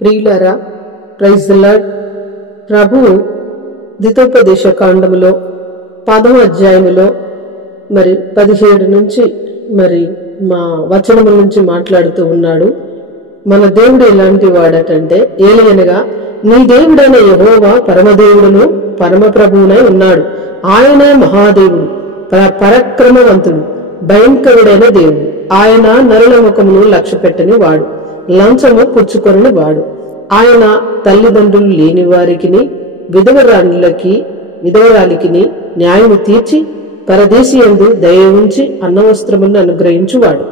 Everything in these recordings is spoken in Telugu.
ప్రియులారా, ప్రైజ్ ది లార్డ్. ప్రభువు ద్వితోపదేశ కాండములో 10వ అధ్యాయములో 17 నుంచి మా వచనముల నుంచి మాట్లాడుతూ ఉన్నాడు. మన దేవుడు ఎలాంటి వాడటంటే, ఏలయనగా నీ దేవుడైన యెహోవా పరమదేవుడును పరమ ప్రభువునై ఉన్నాడు. ఆయన మహాదేవుడు, పరక్రమవంతుడు, భయంకరుడైన దేవుడు. ఆయన నరుల ముఖమును లక్ష్యపెట్టని వాడు, లంచము పుచ్చుకొనని వాడు. ఆయన తల్లిదండ్రులు లేని వారికిని విధవరాలికిని న్యాయము తీర్చి పరదేశియందు దయ ఉంచి అన్నవస్త్రములను అనుగ్రహించువాడు.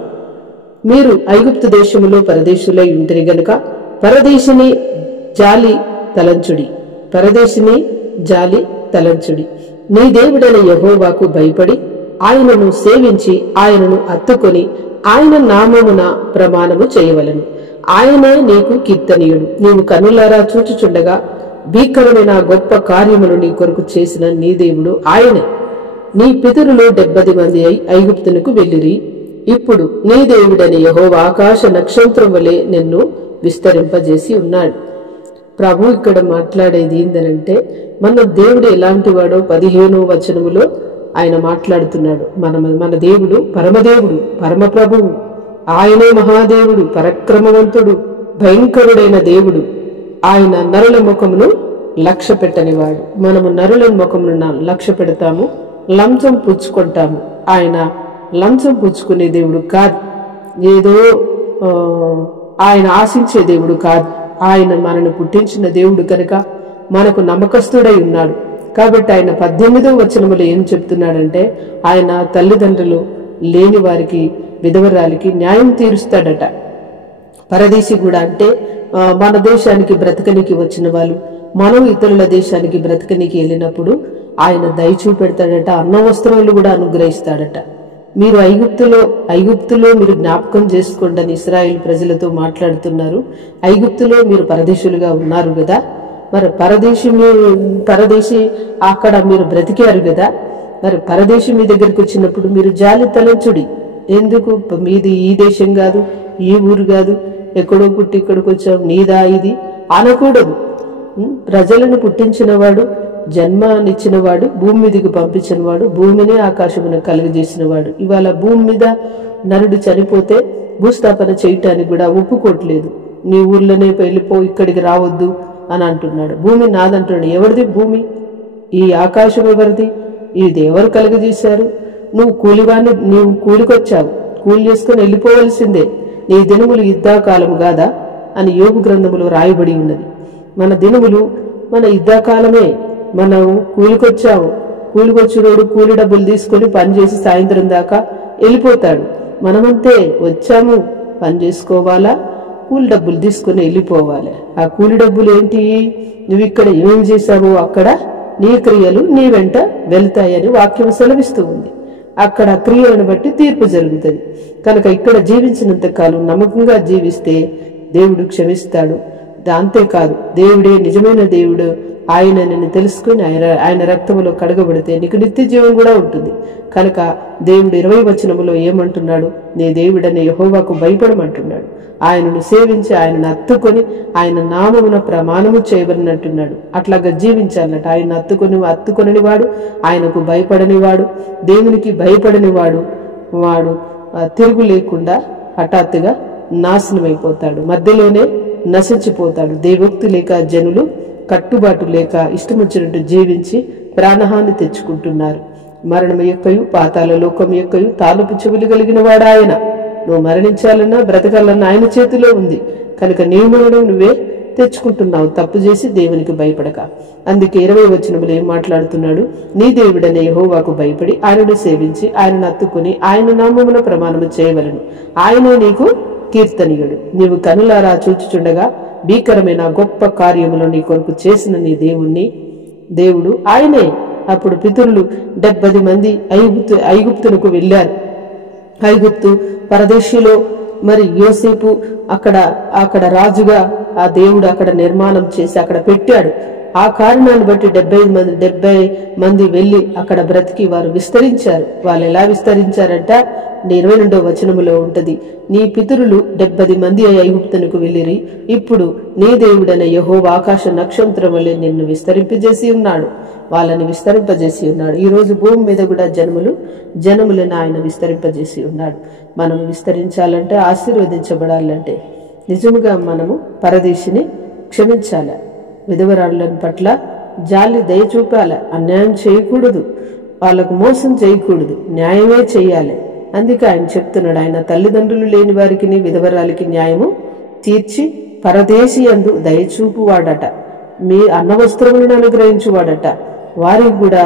మీరు ఐగుప్తు దేశములో పరదేశులై ఉంటిరి గనుక పరదేశిని జాలి తలంచుడి. నీ దేవుడైన యెహోవాకు భయపడి ఆయనను సేవించి ఆయనను అత్తుకొని ఆయన నామమున ప్రమాణము చేయవలెను. ఆయనే నీకు కీర్తనీయుడు. నీవు కన్నులారా చూచుచుండగా భీకరమైన గొప్ప కార్యములు నీ కొరకు చేసిన నీ దేవుడు ఆయనే. నీ పితరులు 70 మంది ఐగుప్తునకు వెళ్ళిరి. ఇప్పుడు నీ దేవుడని యెహోవా ఆకాశ నక్షత్రం వలె నిన్ను విస్తరింపజేసి ఉన్నాడు. ప్రభు ఇక్కడ మాట్లాడేది ఏందనంటే, మన దేవుడు ఎలాంటి వాడో 15వ వచనములో ఆయన మాట్లాడుతున్నాడు. మన దేవుడు పరమదేవుడు, పరమ ప్రభువు. ఆయనే మహాదేవుడు, పరక్రమవంతుడు, భయంకరుడైన దేవుడు. ఆయన నరుల ముఖమును లక్ష్య పెట్టనివాడు. మనము నరుల ముఖమును లక్ష్య పెడతాము, లంచం పుచ్చుకుంటాము. ఆయన లంచం పుచ్చుకునే దేవుడు కాదు, ఏదో ఆయన ఆశించే దేవుడు కాదు. ఆయన మనను పుట్టించిన దేవుడు కనుక మనకు నమ్మకస్తుడై ఉన్నాడు. కాబట్టి ఆయన 18వ వచనములో ఏం చెప్తున్నాడంటే, ఆయన తల్లిదండ్రులు లేని వారికి విధవరాలికి న్యాయం తీరుస్తాడట. పరదేశి కూడా అంటే మన దేశానికి బ్రతకనికి వచ్చిన వాళ్ళు, మనం ఇతరుల దేశానికి బ్రతకనికి వెళ్ళినప్పుడు ఆయన దయ చూపెడతాడట, అన్నవస్త్రములు కూడా అనుగ్రహిస్తాడట. మీరు ఐగుప్తులో మీరు జ్ఞాపకం చేసుకోండి అని ఇశ్రాయేలు ప్రజలతో మాట్లాడుతున్నారు. ఐగుప్తులో మీరు పరదేశులుగా ఉన్నారు కదా, మరి పరదేశి అక్కడ మీరు బ్రతికారు కదా, మరి పరదేశి మీ దగ్గరికి వచ్చినప్పుడు మీరు జాలి తలంచుడి. ఎందుకు? మీది ఈ దేశం కాదు, ఈ ఊరు కాదు, ఎక్కడో పుట్టి ఇక్కడికి వచ్చావు, నీదా ఇది అనకూడదు. ప్రజలను పుట్టించినవాడు, జన్మనిచ్చినవాడు, భూమి మీదకి పంపించినవాడు, భూమిని ఆకాశమును కలుగజేసినవాడు. ఇవాళ భూమి మీద నరుడు చనిపోతే భూస్థాపన చేయటానికి కూడా ఒప్పుకోవట్లేదు. నీ ఊర్లోనే వెళ్ళిపో, ఇక్కడికి రావద్దు అని అంటున్నాడు. భూమి నాదంటున్నాడు. ఎవరిది భూమి? ఈ ఆకాశం ఎవరిది? ఇది ఎవరు కలుగజేశారు? నువ్వు కూలికొచ్చావు, కూలి చేసుకుని వెళ్ళిపోవలసిందే. నీ దినములు యుద్ధాకాలము కాదా అని యోగు గ్రంథములో రాయబడి ఉన్నది. మన దినములు మన యుద్ధాకాలమే. మనం కూలికొచ్చాము, కూలికొచ్చినోడు కూలి డబ్బులు తీసుకొని పనిచేసి సాయంత్రం దాకా వెళ్ళిపోతాడు. మనమంతే, వచ్చాము, పని చేసుకోవాలా, కూలి డబ్బులు తీసుకుని వెళ్ళిపోవాలి. ఆ కూలి డబ్బులు ఏంటి? నువ్వు ఇక్కడ ఏం చేశావో అక్కడ నీ క్రియలు నీ వెంట వెళ్తాయని వాక్యం సెలవిస్తూ ఉంది. అక్కడ క్రియలను బట్టి తీర్పు జరుగుతుంది. కనుక ఇక్కడ జీవించినంత కాలం నమ్మకంగా జీవిస్తే దేవుడు క్షమిస్తాడు. అంతేకాదు, దేవుడే నిజమైన దేవుడు, ఆయన నిన్ను తెలుసుకుని ఆయన రక్తములో కడగబడితే నీకు నిత్య జీవం కూడా ఉంటుంది. కనుక దేవుడు 20వ వచనములో ఏమంటున్నాడు? నీ దేవుడనే యెహోవాకు భయపడమంటున్నాడు. ఆయనను సేవించి ఆయనను అత్తుకొని ఆయన నామమున ప్రమాణము చేయబడినట్టున్నాడు. అట్లాగా జీవించాలన్నట. ఆయన అత్తుకొనని వాడు, ఆయనకు భయపడని వాడు, దేవునికి భయపడని వాడు తిరుగు లేకుండా హఠాత్తుగా నాశనమైపోతాడు, మధ్యలోనే నశించిపోతాడు. దేవోక్తి లేక జనులు కట్టుబాటు లేక ఇష్టమొచ్చినట్టు జీవించి ప్రాణహాని తెచ్చుకుంటున్నారు. మరణం యొక్కయు పాతాళ లోకం యొక్కయు తాలూపు చెవులు కలిగిన వాడు ఆయన. నువ్వు మరణించాలన్నా బ్రతకాలన్నా ఆయన చేతిలో ఉంది. కనుక నీ మరణం నువ్వే తెచ్చుకుంటున్నావు, తప్పు చేసి దేవునికి భయపడక. అందుకే 20వ వచనములో ఏం మాట్లాడుతున్నాడు? నీ దేవుడనే యెహోవాకు భయపడి ఆయనను సేవించి ఆయనను అత్తుకుని ఆయన నామమున ప్రమాణము చేయవలెను. ఆయనే నీకు కీర్తనీయుడు. నీవు కనులారా చూచుచుండగా భీకరమైన గొప్ప కార్యములు నీ కొరకు చేసిన నీ దేవుడు ఆయనే. అప్పుడు పితరులు 70 మంది ఐగుప్తునకు వెళ్ళారు. ఐగుప్తు పరదేశిలో మరి యోసేపు అక్కడ రాజుగా ఆ దేవుడు అక్కడ నిర్మాణం చేసి అక్కడ పెట్టాడు. ఆ కారణాన్ని బట్టి 70 మంది వెళ్లి అక్కడ బ్రతికి వారు విస్తరించారు. వాళ్ళు ఎలా విస్తరించారంట? 22వ వచనములో ఉంటది, నీ పితరులు 70 మంది ఐగుప్తునకు వెళ్ళిరి, ఇప్పుడు నీ దేవుడైన యెహోవా ఆకాశ నక్షత్రం వలె నిన్ను విస్తరింపజేసి ఉన్నాడు, వాళ్ళని విస్తరింపజేసి ఉన్నాడు. ఈ రోజు భూమి మీద కూడా జనములను ఆయన విస్తరింపజేసి ఉన్నాడు. మనం విస్తరించాలంటే, ఆశీర్వదించబడాలంటే నిజముగా మనము పరదేశిని క్షమించాల, విధవరాళ్ళ పట్ల జాలి దయ చూపాల, అన్యాయం చేయకూడదు, వాళ్ళకు మోసం చేయకూడదు, న్యాయమే చేయాలి. అందుకే ఆయన చెప్తున్నాడు, ఆయన తల్లిదండ్రులు లేని వారికి విధవరాలికి న్యాయము తీర్చి పరదేశి యందు దయచూపువాడట, మీ అన్నవస్త్రములను అనుగ్రహించువాడట, వారికి కూడా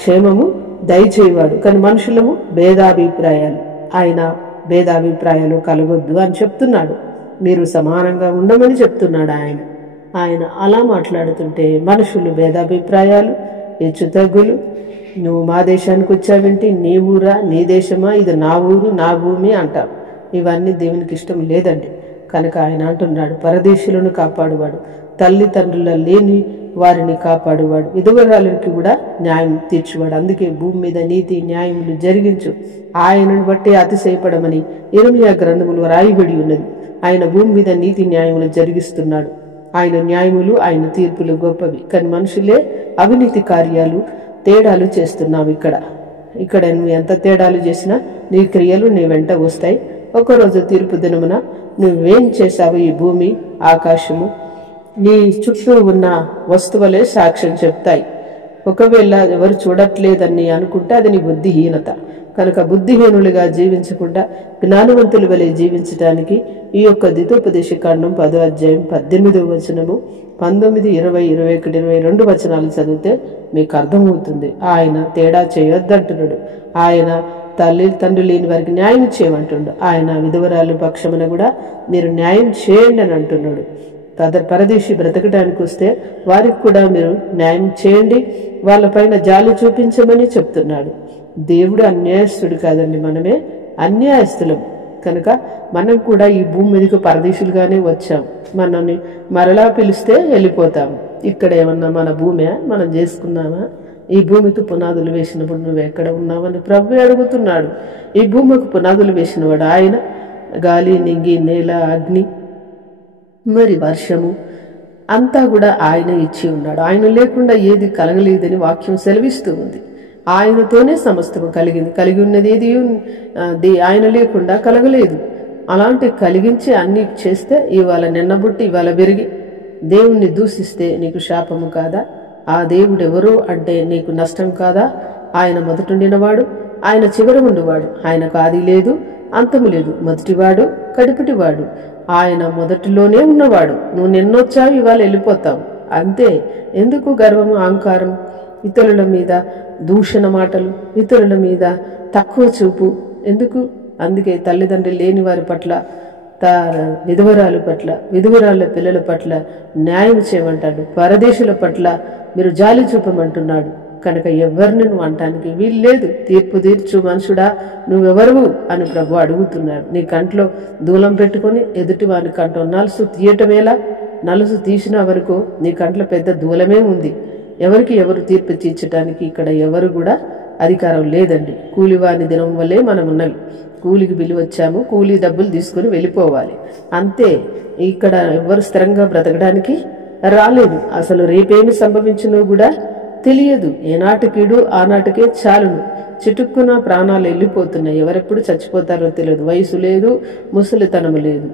క్షేమము దయచేయవాడు. కానీ మనుషులము భేదాభిప్రాయాలు, ఆయన భేదాభిప్రాయాలు కలగొద్దు అని చెప్తున్నాడు. మీరు సమానంగా ఉండమని చెప్తున్నాడు ఆయన అలా మాట్లాడుతుంటే మనుషులు భేదాభిప్రాయాలు, హెచ్చుతగ్గులు, నువ్వు మా దేశానికి వచ్చావేంటి, నీ ఊరా, నీ దేశమా, ఇది నా ఊరు నా భూమి అంటావు. ఇవన్నీ దేవునికి ఇష్టం లేదండి. కనుక ఆయన అంటున్నాడు, పరదేశులను కాపాడువాడు, తల్లిదండ్రుల లేని వారిని కాపాడువాడు, విధవరాలకి కూడా న్యాయం తీర్చువాడు. అందుకే భూమి మీద నీతి న్యాయములు జరిగించు, ఆయనను బట్టి అతిశయపడమని యిర్మీయా గ్రంథములో రాయబడి ఉన్నది. ఆయన భూమి మీద నీతి న్యాయములు జరిగిస్తున్నాడు. ఆయన న్యాయములు, ఆయన తీర్పులు గొప్పవి. కానీ మనుషులే అవినీతి కార్యాలు, తేడాలు చేస్తున్నావు. ఇక్కడ నువ్వు ఎంత తేడాలు చేసినా నీ క్రియలు నీ వెంట వస్తాయి. ఒకరోజు తీర్పు దినమున నువ్వేం చేశావు, ఈ భూమి ఆకాశము నీ చుట్టూ ఉన్న వస్తువులే సాక్ష్యం చెప్తాయి. ఒకవేళ ఎవరు చూడట్లేదని అనుకుంటే అది నీ బుద్ధిహీనత. కనుక బుద్ధిహీనులుగా జీవించకుండా జ్ఞానవంతుల వలె జీవించడానికి ఈ యొక్క ద్వితోపదేశ కాండం 10వ అధ్యాయం 18వ వచనము, 19, 20, 21, 22 వచనాలు చదివితే మీకు అర్థమవుతుంది. ఆయన తేడా చేయొద్దంటున్నాడు. ఆయన తండ్రి లేని వారికి న్యాయం చేయమంటున్నాడు. ఆయన విధవరాలు పక్షమున కూడా మీరు న్యాయం చేయండి అని అంటున్నాడు. పరదేశి బ్రతకడానికి వస్తే వారికి కూడా మీరు న్యాయం చేయండి, వాళ్ళపైన జాలి చూపించమని చెప్తున్నాడు. దేవుడు అన్యాయస్తుడు కాదండి, మనమే అన్యాయస్తులం. కనుక మనం కూడా ఈ భూమి మీదకి పరదేశులుగానే వచ్చాం. మనల్ని మరలా పిలిస్తే వెళ్ళిపోతాము. ఇక్కడ ఏమన్నా మన భూమే మనం చేసుకున్నామా? ఈ భూమికి పునాదులు వేసినప్పుడు నువ్వు ఎక్కడ ఉన్నావని ప్రభువే అడుగుతున్నాడు. ఈ భూమికి పునాదులు వేసినవాడు ఆయన. గాలి, నింగి, నేల, అగ్ని, మరి వర్షము అంతా కూడా ఆయన ఇచ్చి ఉన్నాడు. ఆయన లేకుండా ఏది కలగలేదని వాక్యం సెలవిస్తూ ఉంది. ఆయనతోనే సమస్తము కలిగింది. కలిగి ఉన్నది ఏది ఆయన లేకుండా కలగలేదు. అలాంటి కలిగించి అన్ని చేస్తే ఇవాళ నిన్నబుట్టి ఇవాళ విరిగి దేవుణ్ణి దూషిస్తే నీకు శాపము కాదా? ఆ దేవుడు ఎవరు అంటే నీకు నష్టం కాదా? ఆయన మొదటుండినవాడు, ఆయన చివర ఉండేవాడు, ఆయనకు ఆది లేదు అంతము లేదు, మొదటివాడు కడుపుటివాడు, ఆయన మొదటిలోనే ఉన్నవాడు. నువ్వు నిన్నొచ్చావు, ఇవాళ వెళ్ళిపోతావు అంతే. ఎందుకు గర్వము, అహంకారం, ఇతరుల మీద దూషణ మాటలు, ఇతరుల మీద తక్కువ చూపు ఎందుకు? అందుకే తల్లిదండ్రులు లేని వారి పట్ల, విధవరాల పట్ల, విధవరాళ్ళ పిల్లల పట్ల న్యాయం చేయమంటాడు. పరదేశుల పట్ల మీరు జాలి చూపమంటున్నాడు. కనుక ఎవరిని నువ్వు అంటానికి వీలు లేదు. తీర్పు తీర్చు మనుషుడా, నువ్వెవరు అని ప్రభు అడుగుతున్నాడు. నీ కంట్లో దూలం పెట్టుకుని ఎదుటి వాని కంట్లో నలుసు తీయటమేలా? నలుసు తీసిన వరకు నీ కంట్లో పెద్ద దూలమే ఉంది. ఎవరికి ఎవరు తీర్పు తీర్చడానికి ఇక్కడ ఎవరు కూడా అధికారం లేదండి. కూలివాని దినం వల్లే మనం ఉన్నవి. కూలికి బిల్లు వచ్చాము, కూలీ డబ్బులు తీసుకుని వెళ్ళిపోవాలి అంతే. ఇక్కడ ఎవరు స్థిరంగా బ్రతకడానికి రాలేదు. అసలు రేపేమి సంభవించినో కూడా తెలియదు. ఏనాటికీడు ఆనాటికే చాలును. చిటుక్కున ప్రాణాలు వెళ్ళిపోతున్నాయి. ఎవరెప్పుడు చచ్చిపోతారో తెలియదు. వయసు లేదు, ముసలితనము లేదు.